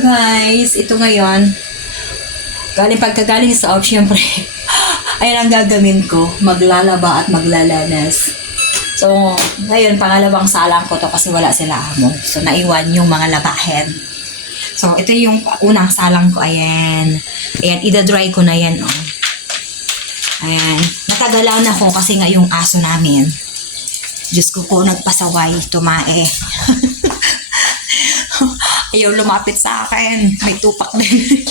guys, ito ngayon. Pagkagaling sa off, syempre, ayan ang gagawin ko. Maglalaba at maglalanas. So, ngayon, pangalawang salang ko to kasi wala sila amo. So, naiwan yung mga labahin. So, ito yung unang salang ko. Ayan. Ayan, ida-dry ko na yan. Oh. Ayan. Natagalan ako kasi nga yung aso namin. Diyos ko po, nagpasaway, tumae. Ayaw lumapit sa akin. May tupak din.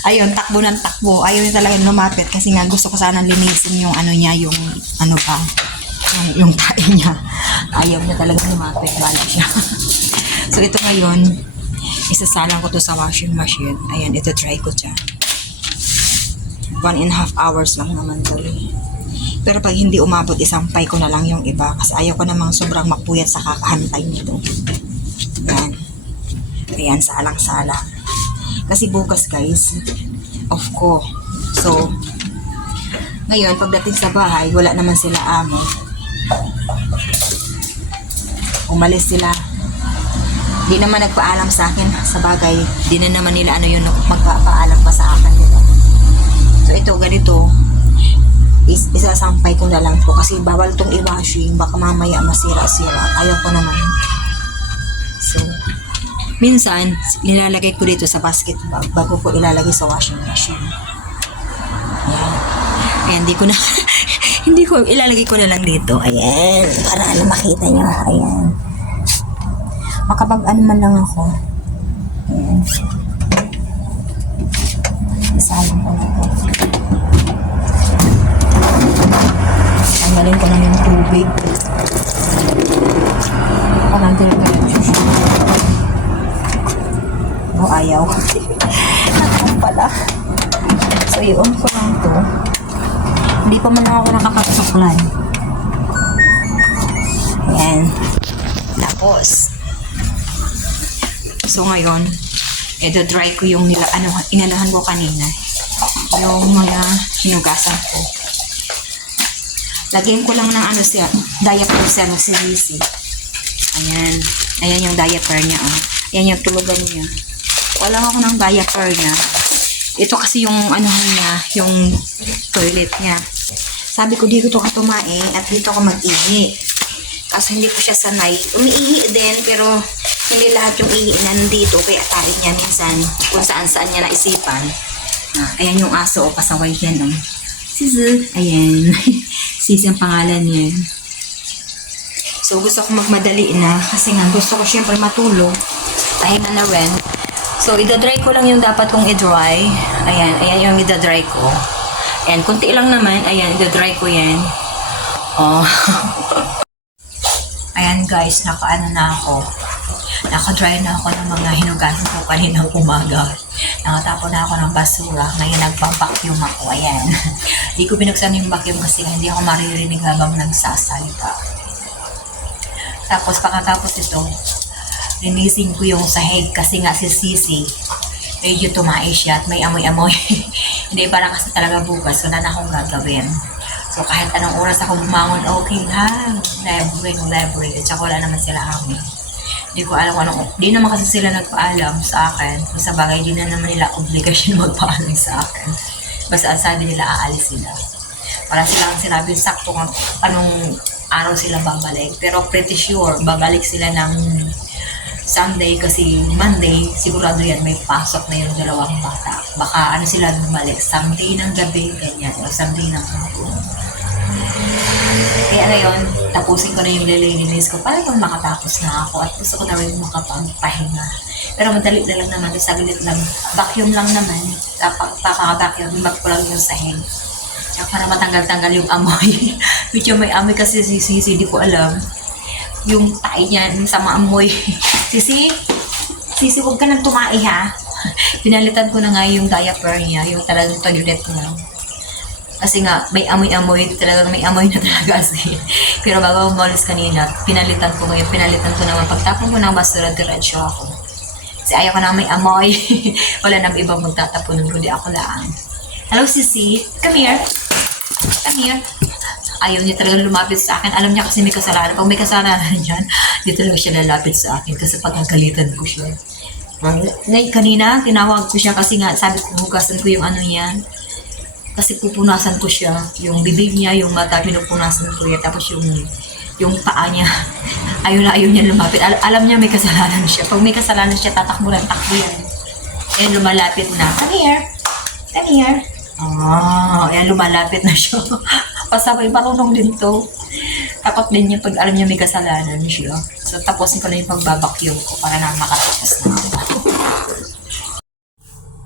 Ayun, takbo ng takbo. Ayaw niya talaga lumapit kasi nga gusto ko sana linisin yung ano niya, yung ano ba, yung tae niya. Ayaw niya talaga lumapit. Wala siya. So, ito ngayon, isasalang ko to sa washing machine. Ayan, ito try ko dyan. 1.5 hours lang naman to. Pero pag hindi umabot, isampay ko na lang yung iba kasi ayaw ko namang sobrang mapuyat sa kakahantay nito. Ayan. Ayan, salang-salang. Kasi bukas guys, off ko. So, ngayon, pagdating sa bahay, wala naman sila amo. Umalis sila. Di naman nagpaalam sa akin. Sa bagay, di na naman nila ano yun, magpapaalam pa sa akin. Diba? So, ito, ganito. Isasampay ko na lang po kasi bawal tong i-washing. Baka mamaya masira-sira. Ayaw ko naman. So, minsan, nilalagay ko dito sa basket bag bago ko ilalagay sa washing machine. Ayan. Ayan, hindi ko ilalagay ko na lang dito. Ayan, para makita nyo. Ayan. Makapag ano man lang ako. Ayan. Isalang ko dito. Tanggalin ko lang yung tubig. Panantin lang kayo siya. O, ayaw. Nakang pala. So, i-on ko lang to. Hindi pa man ako nakakatusuklan. Ayan. Tapos. So, ngayon, dry ko yung inalahan ko kanina. Yung mga hinugasan ko. Lagyan ko lang ng diaper sa si Lizzy. Ayan. Ayan yung diaper niya. Oh. Ayan yung tulugan niya. Wala ako ng diaper niya. Ito kasi yung niya, yung toilet niya. Sabi ko, dito ka tumae at dito ako mag-ihi. Kasi hindi ko siya sanay. Umiihi din, pero hindi lahat yung ihi na nandito. Kaya tayo niya minsan kung saan-saan niya naisipan. Ayan yung aso, pasaway yan. Sisi. Ayan. Sisi ang pangalan niya. So, gusto ko magmadali na kasi nga gusto ko syempre matulog. Pahinga na rin. So, idadry ko lang yung dapat kong i-dry. Ayan, ayan yung idadry ko. Ayan, kunti lang naman. Ayan, idadry ko yan. Oh. Ayan guys, nakaano na ako. Naka-dry na ako ng mga hinugasan ko kaninang umaga. Nakatapon na ako ng basura. Ngayon nagpa-vacuum ako. Ayan. Hindi ko binuksan yung vacuum kasi hindi ako maririnig habang nagsasalita. Tapos pagkatapos ito, linisin ko yung sahig kasi nga si Sisi medyo tumae siya at may amoy-amoy. Hindi parang kasi talaga bukas. Wala na akong gagawin. So kahit anong oras ako bumangon, okay lang. Library. At saka wala naman sila amin. Hindi ko alam di naman kasi sila nagpaalam sa akin. Kung sa bagay, di na naman nila obligasyon magpaalam sa akin. Basta ang sabi nila, aalis sila. Wala silang sinabi sakto kung anong araw sila babalik. Pero pretty sure, babalik sila ng Sunday kasi Monday, sigurado yan, may pasok na yung dalawang bata. Baka sila bumalik, Sunday ng gabi, ganyan, o Sunday ng hapon. Kaya ngayon, tapusin ko na yung lilinis ko para kung makatapos na ako at gusto ko na rin makapagpahinga. Pero madali na lang naman, saglit lang, vacuum lang naman, pakaka-vacuum, himag ko lang yung sahig. Tsaka para matanggal-tanggal yung amoy. Medyo may amoy kasi si Sisi, di ko alam. Yung tae niya, sa maamoy. Sisi, huwag ka nang tumae ha. Pinalitan ko na nga yung diaper niya, yung talagang toilet niya. Kasi nga, may amoy-amoy, talagang may amoy na talaga kasi. Pero bago umalis kanina, pinalitan ko naman. Pagtapon ko ng basura, diretso ako. Kasi ayaw ko na may amoy. Wala nang ibang magtatapon nun, kundi ako lang. Hello, Sisi. Come here. ayaw niya talaga lumapit sa akin. Alam niya kasi may kasalanan. Pag may kasalanan dyan, di talaga siya lalapit sa akin kasi pagkagalitan ko siya. Kanina, tinawag ko siya kasi nga, sabi ko, hugasan ko yung ano yan. Kasi pupunasan ko siya. Yung bibig niya, yung mata, pinupunasan ko yan. Tapos yung paa niya, ayaw niya lumapit. Alam niya may kasalanan siya. Pag may kasalanan siya, tatakbo yan. Ayan, lumalapit na. Come here. Come here. Ayan, lumalapit na siya. Pasabay, marunong din to. Takot din niya pag alam niya may kasalanan siya. So, tapusin ko na yung pagbabakyong ko para na makatapos na ako.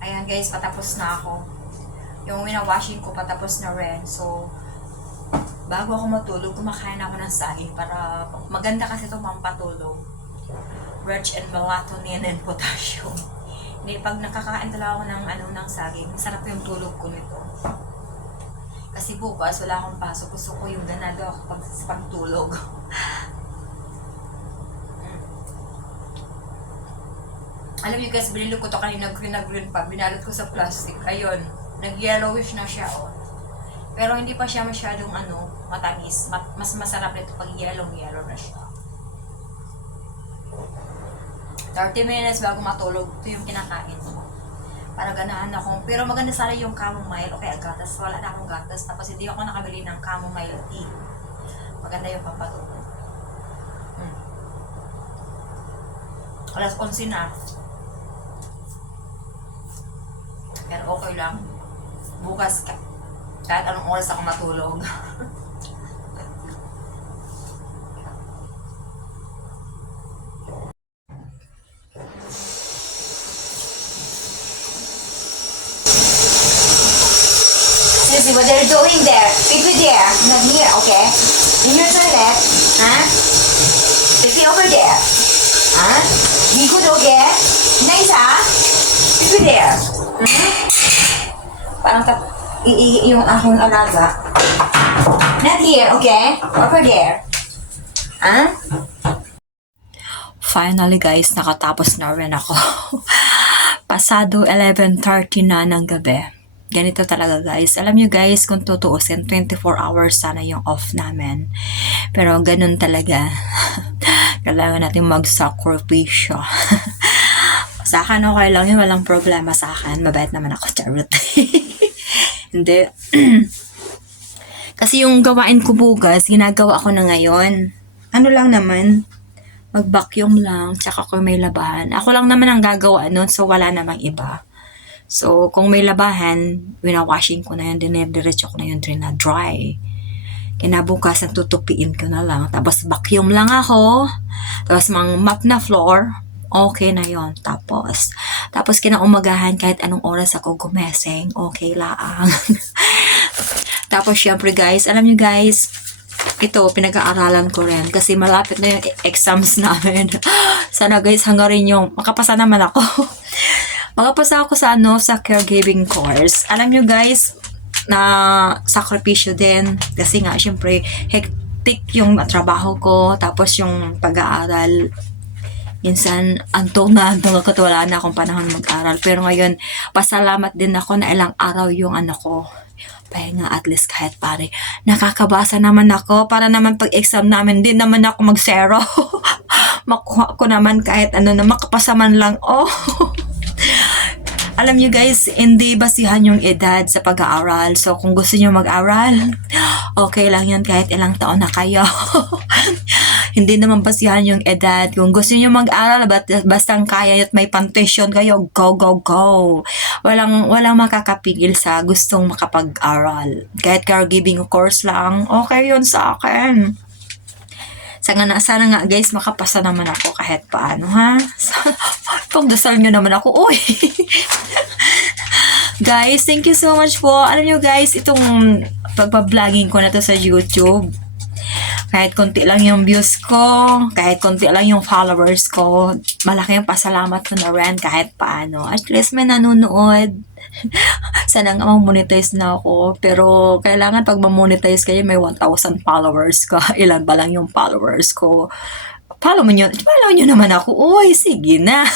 Ayan guys, patapos na ako. Yung winawashing ko, patapos na rin. So, bago ako matulog, kumakain ako ng saging para maganda kasi ito pampatulog. Rich in melatonin and potassium. Hindi, pag nakakain talaga ako ng saging, masarap yung tulog ko nito. Kasi bukas, wala akong pasok. Gusto ko yung ganado ako sa pagtulog. Alam niyo guys, binili ko to kanina green pa. Binalot ko sa plastic. Ayun, nag-yellowish na siya. Oh. Pero hindi pa siya masyadong matamis. Mas masarap nito pag yellow na siya. 30 minutes bago matulog, ito yung kinakain mo. Para ganahan ako. Pero maganda sana yung chamomile o kaya gatas. Wala na akong gatas. Tapos hindi ako nakabili ng chamomile tea. Maganda yung pampatulog. Alas 11 na. Pero okay lang. Bukas, kahit anong oras ako matulog. See what they're doing there. Pipi there, not here, okay? In your toilet, huh? Pipi over there. Huh? Be good, okay? Nice, huh? Pipi there. Parang yung aking alaga. Not here, okay? Over there. Huh? Finally guys, nakatapos na rin ako. Pasado 11:30 na ng gabi. Ganito talaga guys. Alam nyo guys, kung tutuusin, 24 hours sana yung off namin. Pero ganun talaga. Kailangan natin mag-sacrifice. Sa akin okay lang yun, walang problema sa akin. Mabait naman ako, charot. Hindi. Kasi yung gawain ko bugas, ginagawa ko na ngayon. Ano lang naman, mag-vacuum lang, tsaka kung may labahan. Ako lang naman ang gagawa nun, so wala namang iba. So, kung may labahan, winawashing ko na yun, dinediretso ko na yun, dry. Kinabukasan, tutupiin ko na lang. Tapos, vacuum lang ako. Tapos, map na floor, okay na yon. Tapos kinaumagahan, kahit anong oras ako gumeseng, okay lang. Tapos, syempre guys, alam nyo guys, ito, pinag-aaralan ko rin kasi malapit na yung exams namin. Sana guys, hanggang rin yung makapasa naman ako. Makapasa ako sa caregiving course. Alam nyo guys, na sakripisyo din. Kasi nga, syempre, hectic yung trabaho ko. Tapos yung pag-aaral. Minsan, antong na ako. Wala na akong panahon mag-aral. Pero ngayon, pasalamat din ako na ilang araw yung ko. Pahinga at least kahit pare. Nakakabasa naman ako. Para naman pag-exam namin, din naman ako mag-zero. Makuha ko naman kahit na makapasa man lang. Alam niyo guys, hindi basihan yung edad sa pag-aaral. So, kung gusto niyo mag-aral, okay lang yun kahit ilang taon na kayo. Hindi naman basihan yung edad. Kung gusto niyo mag-aral, bastang kaya at may pantuition kayo, go, go, go. Walang makakapigil sa gustong makapag-aral. Kahit caregiving course lang, okay yun sa akin. Sana nga guys, makapasa naman ako kahit paano, ha? Pagdasal nyo naman ako, uy! Guys, thank you so much po. Alam nyo guys, itong pagpa-vlogging ko na to sa YouTube, kahit konti lang yung views ko, kahit konti lang yung followers ko, malaki yung pasalamat ko na rin kahit paano. At least may nanonood. Sana nga ma-monetize na ako. Pero kailangan pag ma-monetize kayo, may 1,000 followers ka. Ilan ba lang yung followers ko? Follow nyo naman ako. Uy, sige na.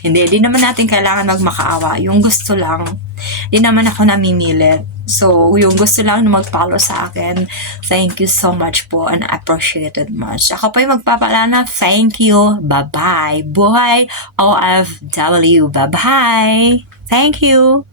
Hindi naman natin kailangan magmakaawa. Yung gusto lang. Di naman ako namimilit. So, yung gusto lang na mag-follow sa akin, thank you so much po and appreciated much. Ako po yung magpapala na thank you. Bye-bye. Buhay OFW. Bye-bye. Thank you.